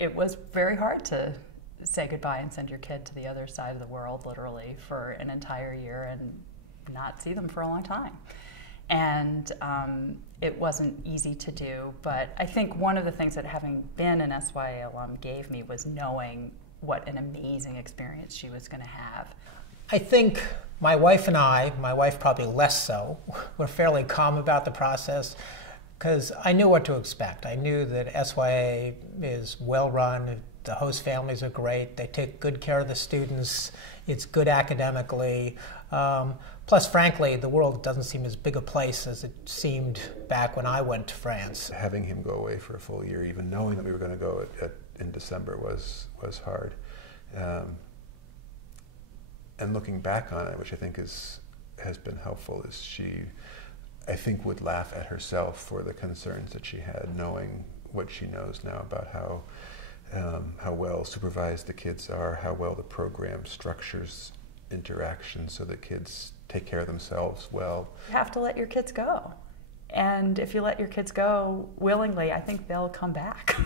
it was very hard to say goodbye and send your kid to the other side of the world, literally, for an entire year and not see them for a long time. And it wasn't easy to do, but I think one of the things that having been an SYA alum gave me was knowing what an amazing experience she was going to have. I think my wife and I, my wife probably less so, were fairly calm about the process because I knew what to expect. I knew that SYA is well run, the host families are great, they take good care of the students, it's good academically. Plus, frankly, the world doesn't seem as big a place as it seemed back when I went to France. Having him go away for a full year, even knowing that we were going to go in December, was hard. And looking back on it, which I think has been helpful, is she, I think, would laugh at herself for the concerns that she had, knowing what she knows now about how well supervised the kids are, how well the program structures interaction so that kids take care of themselves well. You have to let your kids go. And if you let your kids go willingly, I think they'll come back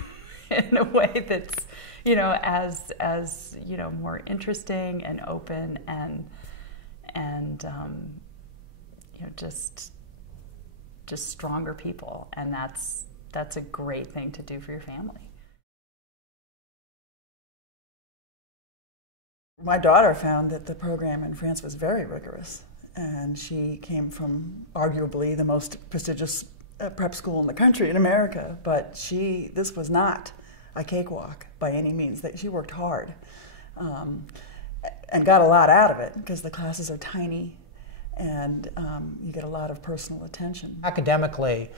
in a way that's, as more interesting and open and just stronger people. And that's a great thing to do for your family. My daughter found that the program in France was very rigorous, and she came from arguably the most prestigious prep school in the country, in America, but this was not a cakewalk by any means. She worked hard and got a lot out of it because the classes are tiny and you get a lot of personal attention. Academically,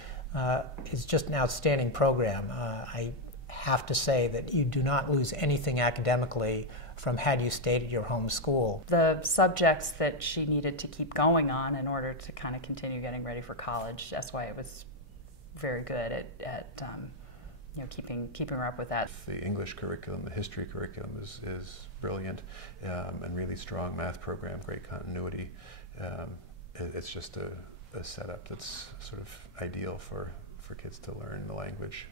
it's just an outstanding program. I have to say that you do not lose anything academically from had you stayed at your home school. The subjects that she needed to keep going on in order to kind of continue getting ready for college, that's why it was very good at keeping her up with that. The English curriculum, the history curriculum is brilliant, and really strong math program, great continuity. It's just a setup that's sort of ideal for kids to learn the language.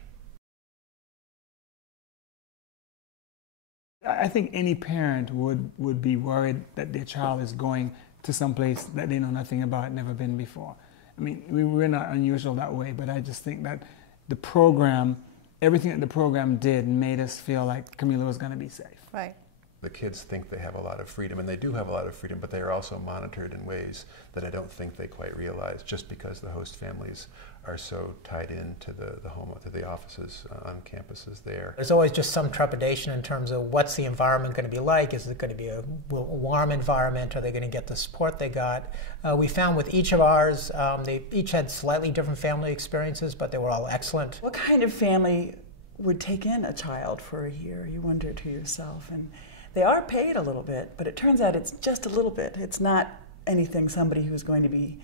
I think any parent would be worried that their child is going to some place that they know nothing about, never been before. I mean, we're not unusual that way, but I just think that the program, everything that the program did made us feel like Camila was going to be safe. Right. The kids think they have a lot of freedom, and they do have a lot of freedom, but they are also monitored in ways that I don't think they quite realize, just because the host families are so tied into the home, to the offices on campuses there. There's always just some trepidation in terms of what's the environment going to be like. Is it going to be a warm environment? Are they going to get the support they got? We found with each of ours, they each had slightly different family experiences, but they were all excellent. What kind of family would take in a child for a year? You wonder to yourself. And they are paid a little bit, but it turns out it's just a little bit. It's not anything somebody who's going to be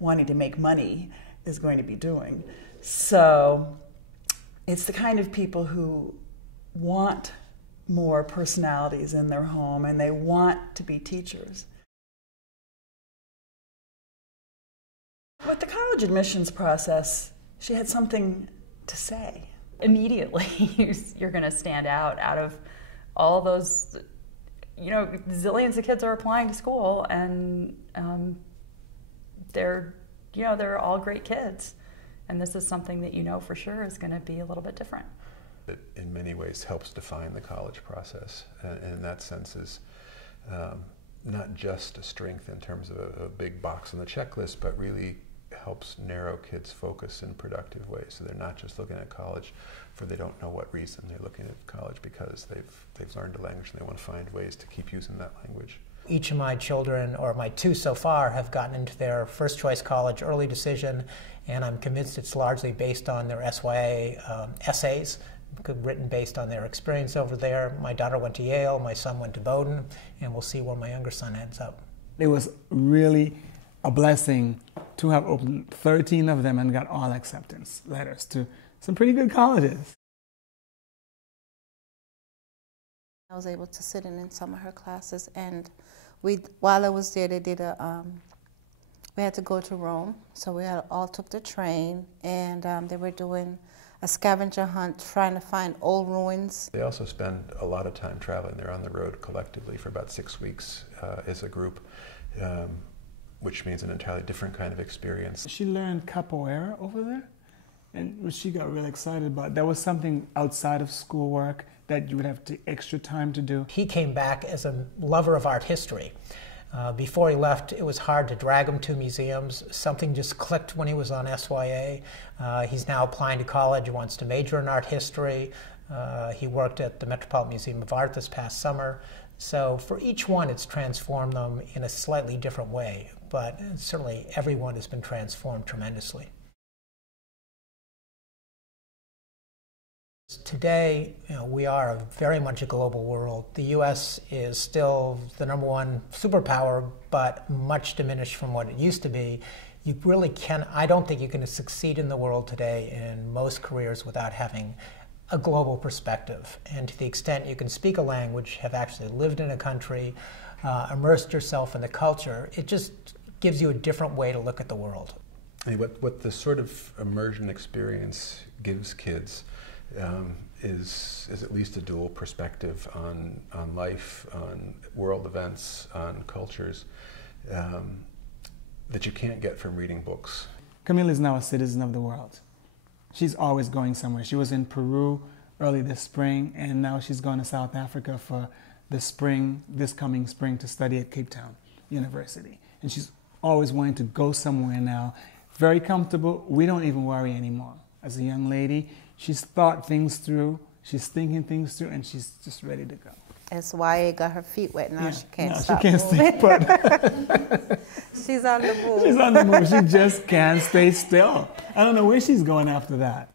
wanting to make money is going to be doing. So it's the kind of people who want more personalities in their home, and they want to be teachers. With the college admissions process, she had something to say. Immediately, you're going to stand out of all those, zillions of kids are applying to school, and they're all great kids. And this is something that for sure is going to be a little bit different. It in many ways helps define the college process, and in that sense is not just a strength in terms of a big box on the checklist, but really helps narrow kids' focus in productive ways. So they're not just looking at college for they don't know what reason. They're looking at college because they've learned a language and they want to find ways to keep using that language. Each of my children, or my two so far, have gotten into their first choice college early decision, and I'm convinced it's largely based on their SYA essays, written based on their experience over there. My daughter went to Yale, my son went to Bowdoin, and we'll see where my younger son ends up. It was really a blessing to have opened 13 of them and got all acceptance letters to some pretty good colleges. I was able to sit in some of her classes, and while I was there, they did we had to go to Rome, so we all took the train, and they were doing a scavenger hunt trying to find old ruins. They also spend a lot of time traveling. They're on the road collectively for about 6 weeks as a group, which means an entirely different kind of experience. She learned capoeira over there, and she got really excited about. That was something outside of schoolwork that you would have to extra time to do. He came back as a lover of art history. Before he left, it was hard to drag him to museums. Something just clicked when he was on SYA. He's now applying to college, he wants to major in art history. He worked at the Metropolitan Museum of Art this past summer. So for each one, it's transformed them in a slightly different way, but certainly everyone has been transformed tremendously. Today, we are very much a global world. The U.S. is still the #1 superpower, but much diminished from what it used to be. You really can. I don't think you can succeed in the world today in most careers without having a global perspective. And to the extent you can speak a language, have actually lived in a country, immersed yourself in the culture, it just gives you a different way to look at the world. And what the sort of immersion experience gives kids is at least a dual perspective on life, on world events, on cultures that you can't get from reading books. Camille is now a citizen of the world. She's always going somewhere. She was in Peru early this spring, and now she's going to South Africa for this coming spring, to study at Cape Town University. And she's always wanting to go somewhere now. Very comfortable. We don't even worry anymore. As a young lady, she's thought things through, she's thinking things through, and she's just ready to go. SYA got her feet wet now. Yeah. She can't No, stop she can't moving. stay put. She's on the move. She's on the move. She just can't stay still. I don't know where she's going after that.